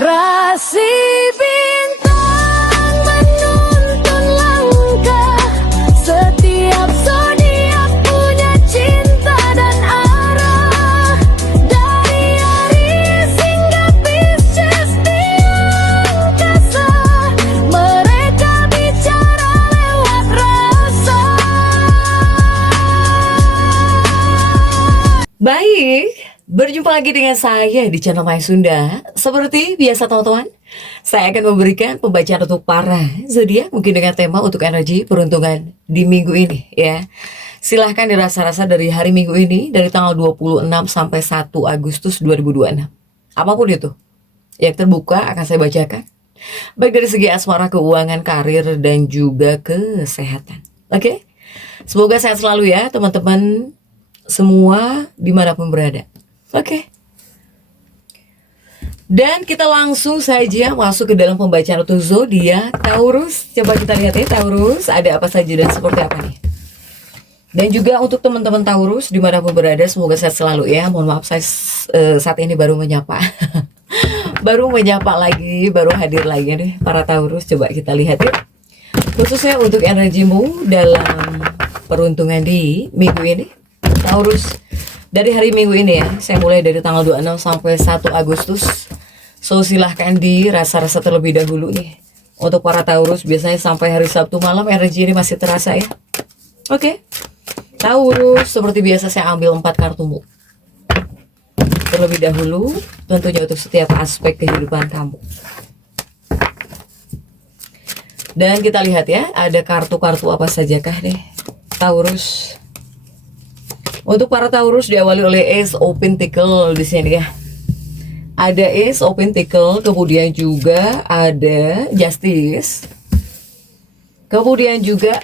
Rasi bintang menuntun langkah, setiap zodiak punya cinta dan arah. Dari Aries hingga Pisces di angkasa, mereka bicara lewat rasa. Baik, berjumpa lagi dengan saya di channel Maya Sunda. Seperti biasa teman-teman, saya akan memberikan pembacaan untuk para zodiak mungkin dengan tema untuk energi peruntungan di minggu ini ya. Silahkan dirasa-rasa dari hari minggu ini dari tanggal 26 sampai 1 Agustus 2026. Apapun itu yang terbuka akan saya bacakan. Baik dari segi asmara, keuangan, karir, dan juga kesehatan. Oke? Semoga sehat selalu ya teman-teman semua dimanapun berada. Oke. Dan kita langsung saja masuk ke dalam pembacaan untuk zodiak Taurus. Coba kita lihat ya Taurus, ada apa saja dan seperti apa nih. Dan juga untuk teman-teman Taurus dimanapun berada, semoga sehat selalu ya. Mohon maaf saya saat ini baru menyapa. Baru menyapa lagi, baru hadir lagi nih para Taurus. Coba kita lihat ya. Khususnya untuk energimu dalam peruntungan di minggu ini. Taurus, dari hari minggu ini ya, saya mulai dari tanggal 26 sampai 1 Agustus. So silahkan dirasa-rasa terlebih dahulu nih. Untuk para Taurus biasanya sampai hari Sabtu malam energi ini masih terasa ya. Oke. Taurus, seperti biasa saya ambil 4 kartumu terlebih dahulu, tentunya untuk setiap aspek kehidupan kamu. Dan kita lihat ya, ada kartu-kartu apa sajakah nih Taurus. Untuk para Taurus diawali oleh Ace of Pentacles di sini ya. Ada Ace of Pentacles, kemudian juga ada Justice. Kemudian juga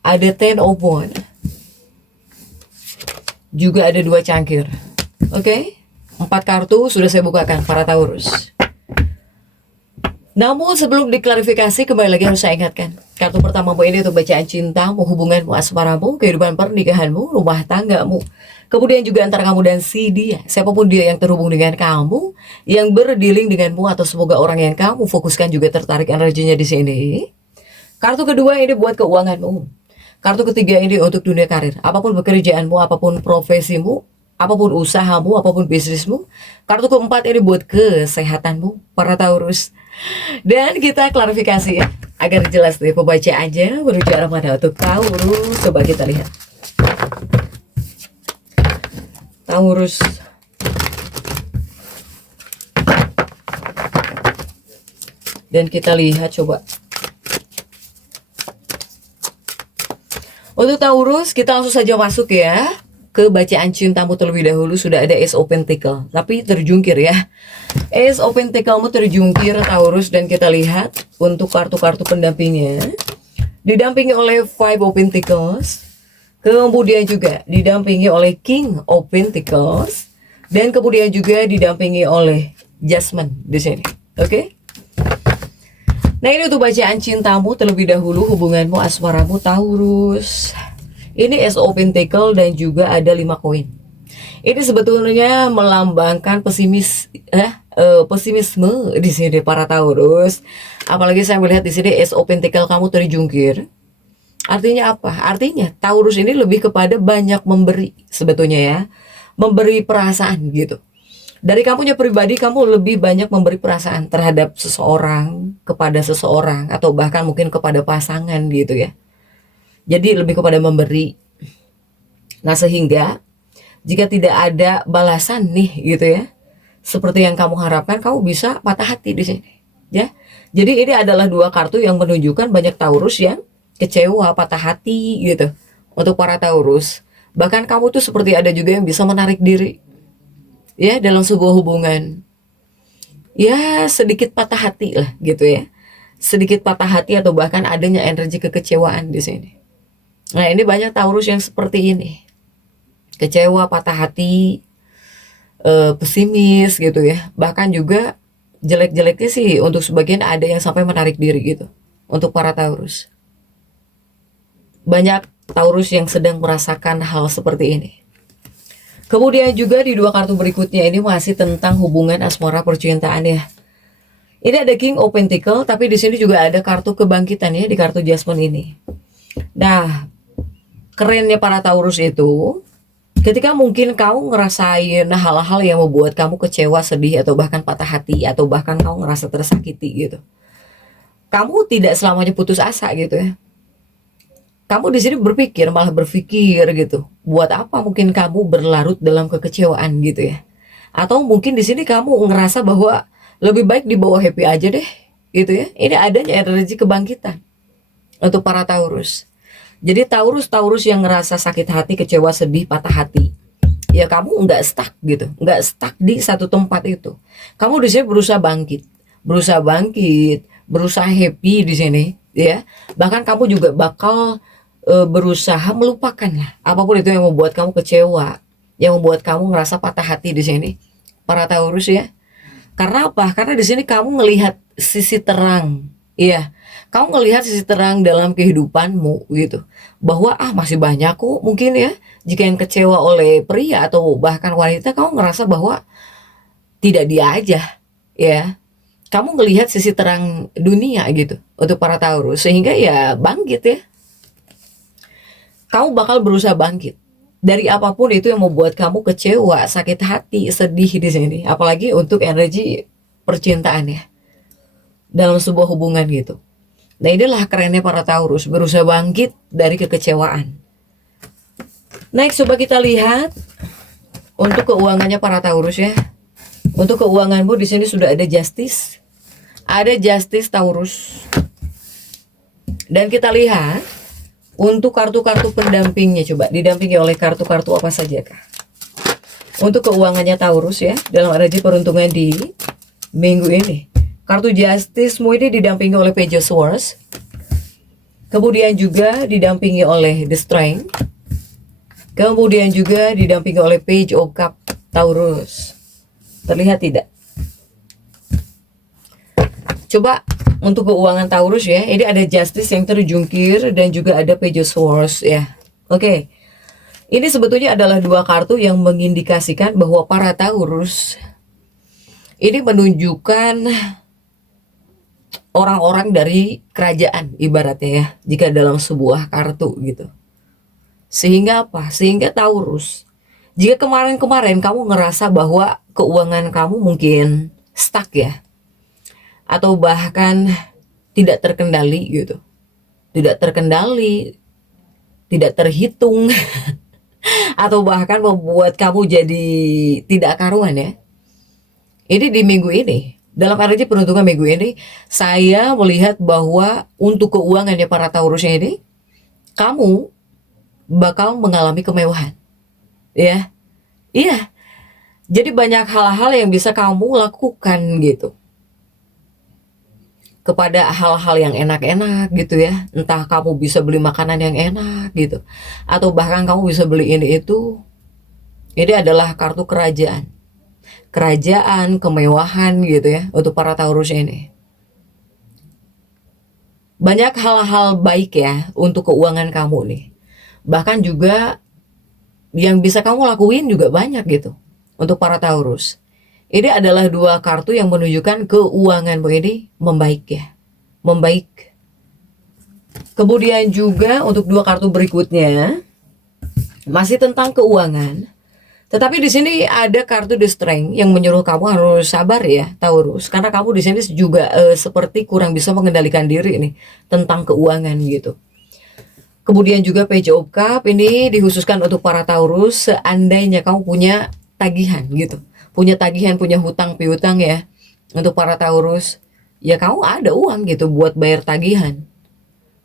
ada Ten of Wands. Juga ada 2 cangkir. Oke. 4 kartu sudah saya bukakan para Taurus. Namun sebelum diklarifikasi, kembali lagi harus saya ingatkan. Kartu pertamamu ini untuk bacaan cintamu, hubunganmu, asmaramu, kehidupan pernikahanmu, rumah tanggamu. Kemudian juga antara kamu dan si dia. Siapapun dia yang terhubung dengan kamu, yang berdealing denganmu, atau semoga orang yang kamu fokuskan juga tertarik energinya di sini. Kartu kedua ini buat keuanganmu. Kartu ketiga ini untuk dunia karir. Apapun pekerjaanmu, apapun profesimu, apapun usahamu, apapun bisnismu. Kartu keempat ini buat kesehatanmu, para Taurus. Dan kita klarifikasi ya, agar jelas nih pembacaannya menuju arah mana untuk Taurus. Coba kita lihat. Taurus. Dan kita lihat coba. Untuk Taurus, kita langsung saja masuk ya ke bacaan cintamu terlebih dahulu. Sudah ada Ace of Pentacles, tapi terjungkir ya. Ace of Pentaclesmu terjungkir Taurus, dan kita lihat untuk kartu-kartu pendampingnya. Didampingi oleh Five of Pentacles, kemudian juga didampingi oleh King of Pentacles, dan kemudian juga didampingi oleh Jasmine di sini. Oke? Nah, ini untuk bacaan cintamu terlebih dahulu, hubunganmu, asmaramu Taurus. Ini Ace of Pentacles dan juga ada 5 koin. Ini sebetulnya melambangkan pesimisme di sini para Taurus. Apalagi saya melihat di sini Ace of Pentacles kamu terjungkir. Artinya apa? Artinya Taurus ini lebih kepada banyak memberi sebetulnya ya. Memberi perasaan gitu. Dari kamunya pribadi, kamu lebih banyak memberi perasaan terhadap seseorang, kepada seseorang, atau bahkan mungkin kepada pasangan gitu ya. Jadi lebih kepada memberi. Nah, sehingga jika tidak ada balasan nih gitu ya, seperti yang kamu harapkan, kamu bisa patah hati di sini ya. Jadi ini adalah 2 kartu yang menunjukkan banyak Taurus yang kecewa, patah hati gitu. Untuk para Taurus, bahkan kamu tuh seperti ada juga yang bisa menarik diri ya dalam sebuah hubungan. Ya sedikit patah hati lah gitu ya. Sedikit patah hati atau bahkan adanya energi kekecewaan di sini. Nah, ini banyak Taurus yang seperti ini. Kecewa, patah hati, pesimis gitu ya. Bahkan juga jelek-jeleknya sih untuk sebagian ada yang sampai menarik diri gitu. Untuk para Taurus. Banyak Taurus yang sedang merasakan hal seperti ini. Kemudian juga di dua kartu berikutnya ini masih tentang hubungan asmara percintaan ya. Ini ada King of Pentacle, tapi di sini juga ada kartu kebangkitan ya di kartu Judgment ini. Nah, kerennya para Taurus itu, ketika mungkin kamu ngerasain hal-hal yang membuat kamu kecewa, sedih, atau bahkan patah hati, atau bahkan kamu ngerasa tersakiti gitu. Kamu tidak selamanya putus asa gitu ya. Kamu di sini berpikir, malah berpikir gitu. Buat apa mungkin kamu berlarut dalam kekecewaan gitu ya. Atau mungkin di sini kamu ngerasa bahwa lebih baik dibawa happy aja deh gitu ya. Ini adanya energi kebangkitan untuk para Taurus. Jadi Taurus yang ngerasa sakit hati, kecewa, sedih, patah hati, ya kamu nggak stuck gitu, nggak stuck di satu tempat itu. Kamu di sini berusaha bangkit, berusaha happy di sini, ya. Bahkan kamu juga bakal berusaha melupakan lah apapun itu yang membuat kamu kecewa, yang membuat kamu ngerasa patah hati di sini, para Taurus ya. Karena apa? Karena di sini kamu ngelihat sisi terang, iya. Kamu ngelihat sisi terang dalam kehidupanmu gitu. Bahwa masih banyak kok mungkin ya. Jika yang kecewa oleh pria atau bahkan wanita, kamu ngerasa bahwa tidak dia aja ya. Kamu ngelihat sisi terang dunia gitu untuk para Taurus. Sehingga ya bangkit ya. Kamu bakal berusaha bangkit dari apapun itu yang membuat kamu kecewa, sakit hati, sedih di sini. Apalagi untuk energi percintaan ya. Dalam sebuah hubungan gitu. Nah inilah kerennya para Taurus, berusaha bangkit dari kekecewaan. Next, coba kita lihat untuk keuangannya para Taurus ya. Untuk keuanganmu di sini sudah ada Justice. Ada Justice Taurus. Dan kita lihat untuk kartu-kartu pendampingnya, coba didampingi oleh kartu-kartu apa saja kah? Untuk keuangannya Taurus ya, dalam energi peruntungan di minggu ini. Kartu Justice-mu ini didampingi oleh Page of Swords. Kemudian juga didampingi oleh The Strength. Kemudian juga didampingi oleh Page of Cup Taurus. Terlihat tidak? Coba untuk keuangan Taurus ya. Ini ada Justice yang terjungkir dan juga ada Page of Swords ya. Oke. Ini sebetulnya adalah dua kartu yang mengindikasikan bahwa para Taurus ini menunjukkan orang-orang dari kerajaan ibaratnya ya, jika dalam sebuah kartu gitu. Sehingga apa? Sehingga Taurus, jika kemarin-kemarin kamu ngerasa bahwa keuangan kamu mungkin stuck ya, atau bahkan tidak terkendali gitu, tidak terkendali, tidak terhitung, atau bahkan membuat kamu jadi tidak karuan ya. Ini di minggu ini, dalam energi peruntungan minggu ini, saya melihat bahwa untuk keuangannya para Taurusnya ini, kamu bakal mengalami kemewahan. Ya, iya. Jadi banyak hal-hal yang bisa kamu lakukan gitu. Kepada hal-hal yang enak-enak gitu ya. Entah kamu bisa beli makanan yang enak gitu. Atau bahkan kamu bisa beli ini itu. Ini adalah kartu kerajaan. Kerajaan, kemewahan gitu ya untuk para Taurus ini. Banyak hal-hal baik ya untuk keuangan kamu nih. Bahkan juga yang bisa kamu lakuin juga banyak gitu untuk para Taurus. Ini adalah dua kartu yang menunjukkan keuanganmu ini membaik ya. Membaik. Kemudian juga untuk dua kartu berikutnya masih tentang keuangan. Tetapi di sini ada kartu The Strength yang menyuruh kamu harus sabar ya, Taurus. Karena kamu di sini juga seperti kurang bisa mengendalikan diri nih tentang keuangan gitu. Kemudian juga Page of Cup ini dikhususkan untuk para Taurus seandainya kamu punya tagihan gitu. Punya tagihan, punya hutang piutang ya. Untuk para Taurus, ya kamu ada uang gitu buat bayar tagihan.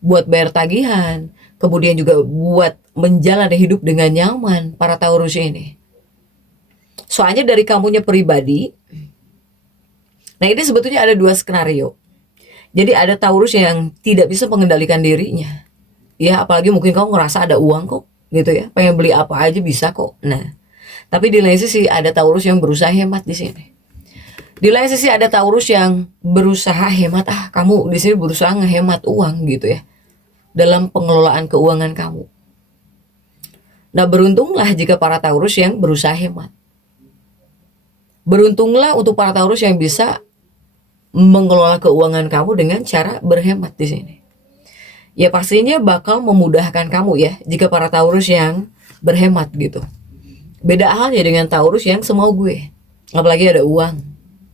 Buat bayar tagihan, kemudian juga buat menjalani hidup dengan nyaman para Taurus ini. Soalnya dari kamunya pribadi, nah ini sebetulnya ada dua skenario. Jadi ada Taurus yang tidak bisa mengendalikan dirinya. Ya apalagi mungkin kamu ngerasa ada uang kok gitu ya. Pengen beli apa aja bisa kok. Nah, tapi di lain sisi ada Taurus yang berusaha hemat di sini. Di lain sisi ada Taurus yang berusaha hemat. Kamu di sini berusaha ngehemat uang gitu ya. Dalam pengelolaan keuangan kamu. Nah, beruntunglah jika para Taurus yang berusaha hemat. Beruntunglah untuk para Taurus yang bisa mengelola keuangan kamu dengan cara berhemat di sini. Ya pastinya bakal memudahkan kamu ya jika para Taurus yang berhemat gitu. Beda halnya dengan Taurus yang semau gue. Apalagi ada uang,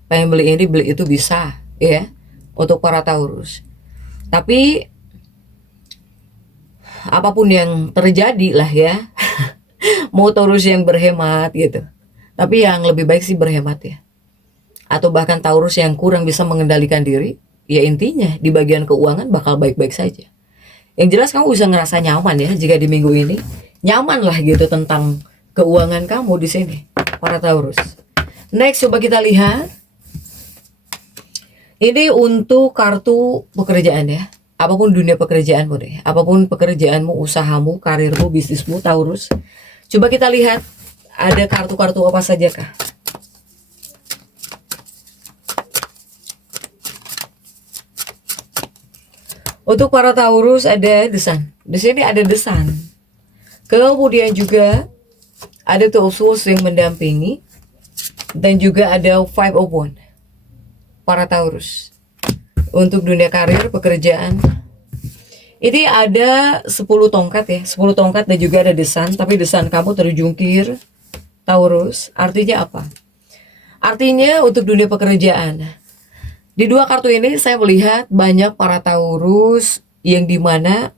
pengen beli ini beli itu bisa ya untuk para Taurus. Tapi apapun yang terjadi lah ya, mau Taurus yang berhemat gitu. Tapi yang lebih baik sih berhemat ya. Atau bahkan Taurus yang kurang bisa mengendalikan diri, ya intinya di bagian keuangan bakal baik-baik saja. Yang jelas kamu bisa ngerasa nyaman ya jika di minggu ini nyaman lah gitu tentang keuangan kamu di sini, para Taurus. Next, coba kita lihat. Ini untuk kartu pekerjaan ya. Apapun dunia pekerjaanmu deh. Apapun pekerjaanmu, usahamu, karirmu, bisnismu, Taurus. Coba kita lihat ada kartu-kartu apa saja kah? Untuk para Taurus ada The Sun. Di sini ada The Sun. Kemudian juga ada Two of Swords yang mendampingi. Dan juga ada Five of Wands. Para Taurus. Untuk dunia karir, pekerjaan. Ini ada 10 tongkat ya. 10 tongkat dan juga ada The Sun. Tapi The Sun kamu terjungkir, Taurus. Artinya apa? Artinya untuk dunia pekerjaan. Di dua kartu ini saya melihat banyak para Taurus yang dimana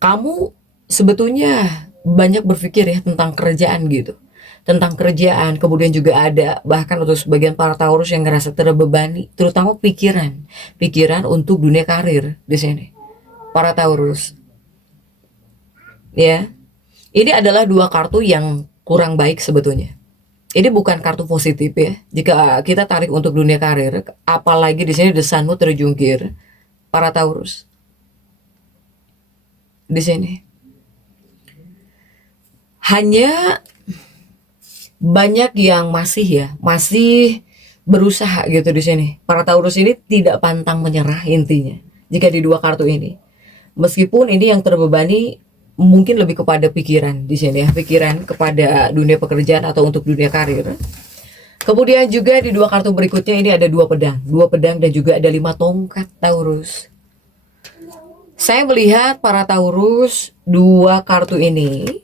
kamu sebetulnya banyak berpikir ya tentang kerjaan gitu. Tentang kerjaan, kemudian juga ada bahkan untuk sebagian para Taurus yang ngerasa terbebani, terutama pikiran untuk dunia karir di sini. Para Taurus. Ya. Ini adalah dua kartu yang kurang baik sebetulnya. Ini bukan kartu positif ya. Jika kita tarik untuk dunia karir, apalagi di sini The Sun-mu terjungkir, para Taurus. Di sini. Hanya banyak yang masih berusaha gitu di sini. Para Taurus ini tidak pantang menyerah intinya. Jika di dua kartu ini. Meskipun ini yang terbebani mungkin lebih kepada pikiran di sini ya, pikiran kepada dunia pekerjaan atau untuk dunia karir. Kemudian juga di dua kartu berikutnya ini ada dua pedang dan juga ada 5 tongkat Taurus. Saya melihat para Taurus dua kartu ini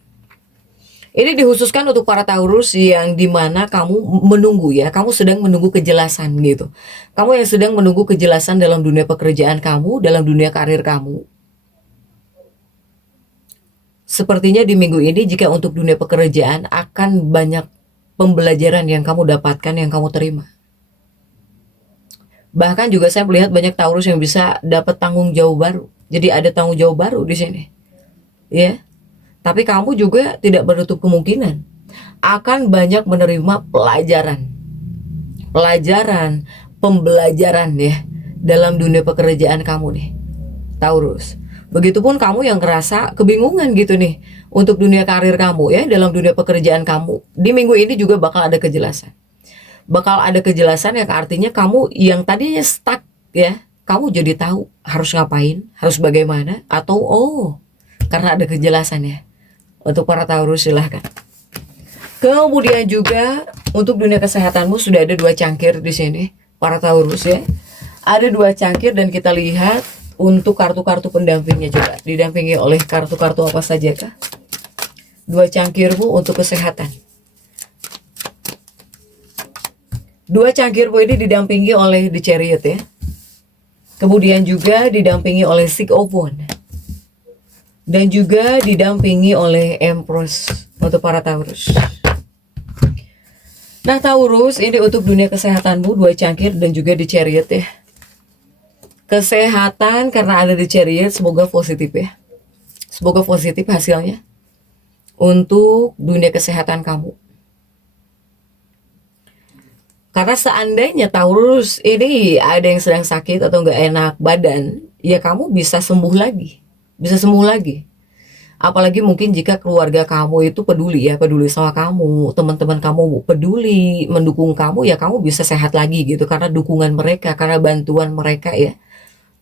dikhususkan untuk para Taurus yang dimana kamu menunggu ya, kamu sedang menunggu kejelasan gitu. Kamu yang sedang menunggu kejelasan dalam dunia pekerjaan kamu, dalam dunia karir kamu. Sepertinya di minggu ini jika untuk dunia pekerjaan akan banyak pembelajaran yang kamu dapatkan, yang kamu terima. Bahkan juga saya melihat banyak Taurus yang bisa dapat tanggung jawab baru. Jadi ada tanggung jawab baru di sini. Ya. Tapi kamu juga tidak menutup kemungkinan akan banyak menerima pembelajaran ya dalam dunia pekerjaan kamu nih, Taurus. Begitupun kamu yang ngerasa kebingungan gitu nih untuk dunia karir kamu ya, dalam dunia pekerjaan kamu. Di minggu ini juga bakal ada kejelasan. Bakal ada kejelasan yang artinya kamu yang tadinya stuck ya, kamu jadi tahu harus ngapain, harus bagaimana, atau karena ada kejelasan ya. Untuk para Taurus silahkan. Kemudian juga untuk dunia kesehatanmu sudah ada 2 cangkir di sini, para Taurus ya. Ada 2 cangkir dan kita lihat untuk kartu-kartu pendampingnya juga didampingi oleh kartu-kartu apa saja kah? 2 cangkirmu untuk kesehatan. 2 cangkirmu ini didampingi oleh The Chariot ya. Kemudian juga didampingi oleh Six of Wands. Dan juga didampingi oleh Empress untuk para Taurus. Nah Taurus, ini untuk dunia kesehatanmu 2 cangkir dan juga The Chariot ya. Kesehatan karena ada di Chariot, semoga positif ya. Semoga positif hasilnya untuk dunia kesehatan kamu. Karena seandainya Taurus ini ada yang sedang sakit atau nggak enak badan, ya kamu bisa sembuh lagi. Bisa sembuh lagi. Apalagi mungkin jika keluarga kamu itu peduli sama kamu, teman-teman kamu peduli, mendukung kamu, ya kamu bisa sehat lagi gitu. Karena dukungan mereka, karena bantuan mereka ya.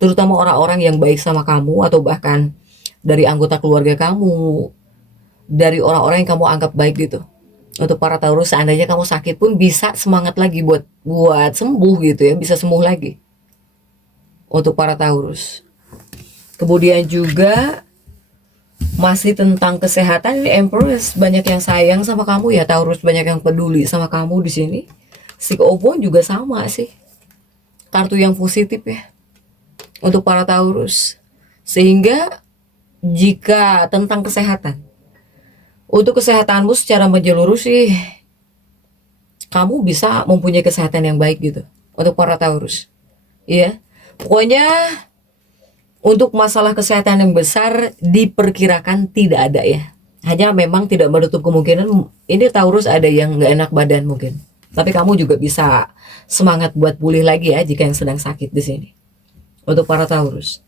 Terutama orang-orang yang baik sama kamu atau bahkan dari anggota keluarga kamu. dari orang-orang yang kamu anggap baik gitu. Untuk para Taurus, seandainya kamu sakit pun bisa semangat lagi buat sembuh gitu ya, bisa sembuh lagi. Untuk para Taurus. Kemudian juga masih tentang kesehatan, ini Empress, banyak yang sayang sama kamu ya Taurus, banyak yang peduli sama kamu di sini. Six of Wands juga sama sih. Kartu yang positif ya untuk para Taurus. Sehingga jika tentang kesehatan, untuk kesehatanmu secara menyeluruh sih kamu bisa mempunyai kesehatan yang baik gitu untuk para Taurus. Iya. Pokoknya untuk masalah kesehatan yang besar diperkirakan tidak ada ya. Hanya memang tidak menutup kemungkinan ini Taurus ada yang nggak enak badan mungkin. Tapi kamu juga bisa semangat buat pulih lagi ya jika yang sedang sakit di sini. Untuk para Taurus.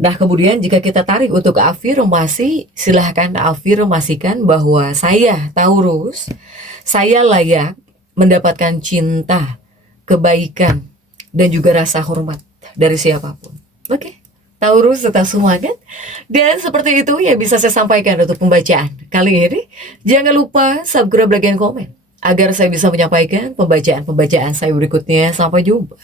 Nah kemudian jika kita tarik untuk afirmasi, silahkan afirmasikan bahwa saya Taurus, saya layak mendapatkan cinta, kebaikan, dan juga rasa hormat dari siapapun. Oke, Taurus tetap semangat. Dan seperti itu ya bisa saya sampaikan untuk pembacaan kali ini. Jangan lupa subscribe, like, dan komen agar saya bisa menyampaikan pembacaan-pembacaan saya berikutnya. Sampai jumpa.